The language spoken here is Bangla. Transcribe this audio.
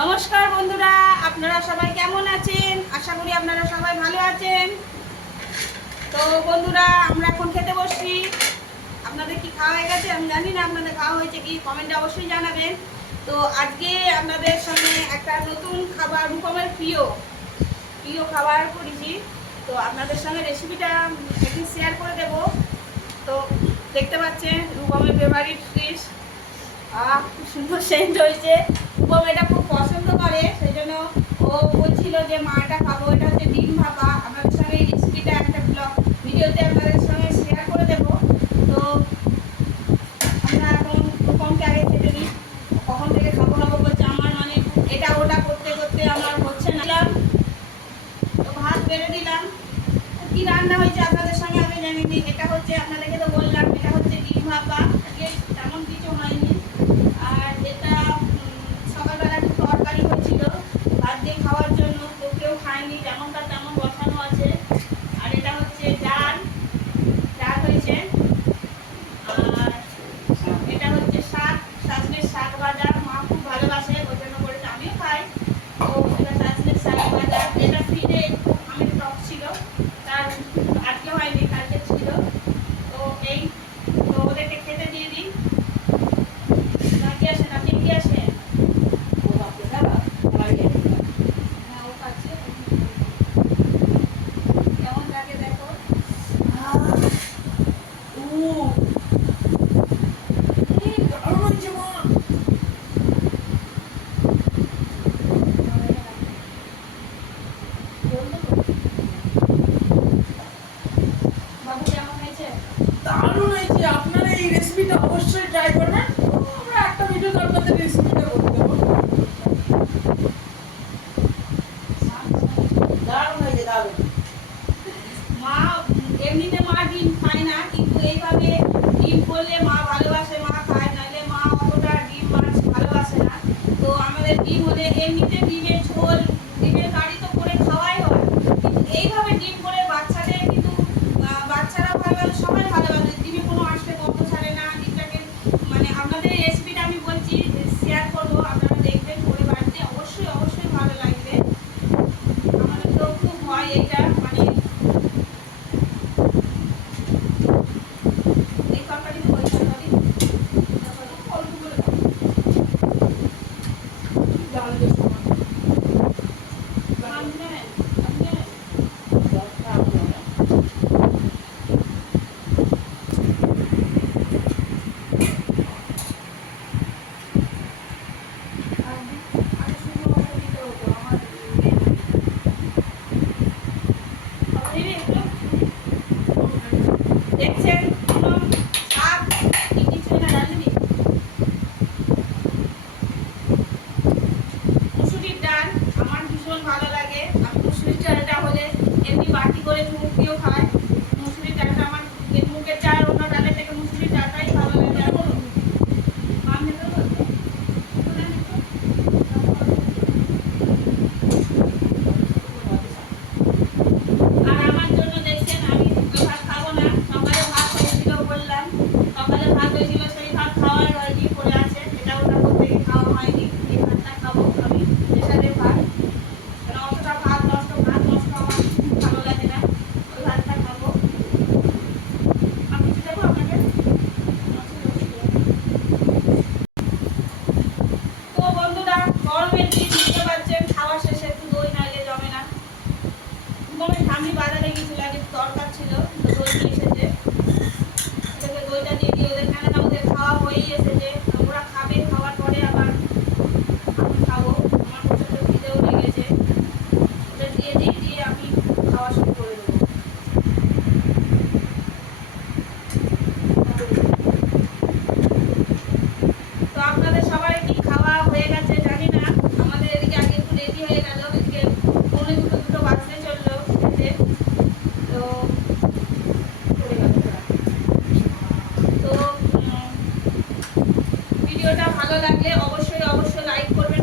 নমস্কার বন্ধুরা, আপনারা সবাই কেমন আছেন? আশা করি আপনারা সবাই ভালো আছেন। তো বন্ধুরা, আমরা এখন খেতে বসছি। আপনাদের কি খাওয়া হয়ে গেছে? আমি জানি না আপনাদের খাওয়া হয়েছে কি, কমেন্টে অবশ্যই জানাবেন। তো আজকে আপনাদের সামনে একটা নতুন খাবার, রূপমের প্রিয় খাবার করেছি। তো আপনাদের সঙ্গে রেসিপিটা একদিন শেয়ার করে দেব। তো দেখতে পাচ্ছেন রূপমের ফেভারিট ডিশ। খুব সুন্দর সেন্ট হয়েছে। রূপম এটা খুব পছন্দ করে, সেই জন্য ও বলছিল যে মা এটা খাবো। এটা হচ্ছে ডিম ভাপা। আপনাদের সঙ্গে এই রেসিপিটা একটা ভিডিওতে আপনাদের সঙ্গে শেয়ার করে দেবো। তো আমরা এখন রূপমকে আগে খেতে দিই। কখন থেকে খাবো খাবো বলছে, আমার মানে এটা ওটা করতে করতে আমার হচ্ছে না। তো ভাত বেড়ে দিলাম। কি রান্না হয়েছে আপনাদের সঙ্গে আমি জানিয়ে দিই। এটা হচ্ছে, আপনাদেরকে তো বললাম, এটা হচ্ছে ডিম ভাপা। তেমন কিছু হয়নি। আর এটা সকালবেলা একটু তরকারি হয়েছিল ভাত দিয়ে খাওয়ার জন্য, তো কেউ খায়নি, যেমনটা তেমন বসানো আছে। আর এটা হচ্ছে ডাল হয়েছে। আর এটা হচ্ছে শাক, সজনের শাক ভাজা। মা খুব ভালোবাসে, ওই জন্য করেছে, আমিও খাই। তো এটা সজনের শাক ভাজা। এটা ফ্রিজে একটু আমি টক ছিল, তার আজকে হয়নি, কালকে ছিল। তো এই, তো ওদেরকে খেতে দিয়ে দিই। নাকি আসে না, কি আসে? হ্যাঁ, ও খাচ্ছে। কেমন লাগে দেখো। বাবু কেমন হয়েছে? দারুণ হয়েছে। আপনারা এই রেসিপিটা অবশ্যই ট্রাই করবেন। আমরা একটা ভিডিওতে আপনাদের রেসিপিটা করে দেবো। দারুণ হয়েছে, দারুণ। মা এমনিতে মা ডিম খায় না, কিন্তু এইভাবে ডিম করলে মা ভালোবাসে, মা খায়। নাহলে মা অতটা ডিম মাছ ভালোবাসে না। তো আমাদের ডিম হলে এমনিতে ডিমের ঝোল, ডিমের কারি তো করে খাওয়াই হয়, কিন্তু এইভাবে ডিম করে বাচ্চাদের কিন্তু বাচ্চারা ভালোবাসে, সবাই ভালোবাসে। ডিমে কোনো আসলে গন্ধ ছাড়ে না। ডিমটাকে মানে আপনাদের এই রেসিপিটা আমি বলছি, শেয়ার করবো, আপনারা দেখবেন করে বাড়িতে, অবশ্যই অবশ্যই ভালো লাগবে। আমাদের তো খুব হয় এইটা, মানে এই তরকারি তো ওই তরকারি অল্প করে দাও। ডাল দিয়ে সমান। আপনি জানেন, আপনি জানেন। আগে শুকনো মশলা দিতে হতো, আমার একটু দেখছেন কোনো শাক কি কিছু না রাঁধুনি। মুসুরির ডাল আমার ভীষণ ভালো লাগে। আমি মুসুরির ডালটা হলে এমনি বাটি করে চুমুক দিয়েও খাই। মুসুরির ডালটা আমার মুগের ডাল অন্য ডালের থেকে মুসুরির ডালটাই ভালো লাগে। মাম নেবে বলতে আর আমার জন্য দেখছেন আমি ওই ভাত খাবো না। সকালে ভাত হয়েছিল, বললাম সকালে ভাত হয়েছিল, সেই ভাত খাওয়াই হয়নি, পড়ে আছে। এটা ওটা করতে গিয়ে খাওয়া হয়নি। এই ভাতটা খাবো আমি, প্রেশারের ভাত। কারণ অতটা ভাত নষ্ট আমার ভালো লাগে না। ওই ভাতটা খাবো। আমি কিছু দেবো আপনাকে? তো বন্ধুরা, গরমের দিন বুঝতে পারছেন, খাওয়া শেষে একটু দই নাইলে জমে না। ঠান্ডি বাজারে গিয়েছিল, আগে দরকার ছিল, তো দই নিয়ে এসেছে। ওদেরকে দইটা দিয়ে দিয়ে ওদের কেন না, ওদের খাওয়া হয়েই এসেছে। ওরা খাবে, খাওয়ার পরে আবার আমি খাবো। আমার প্রচন্ড খিদেও লেগেছে। ওদের দিয়ে দিই, দিয়ে আমি খাওয়া শুরু করে দেবো। তো আপনাদের সবাই কি খাওয়া হয়ে গেছে জানি না। আমাদের এদিকে আগে একটু রেডি হয়ে গেল, এদিকে পৌনে দুটো বাজতে চললো খেতে। তো চলে গেল ওরা। তো ভিডিওটা ভালো লাগলে অবশ্যই অবশ্যই লাইক করবেন,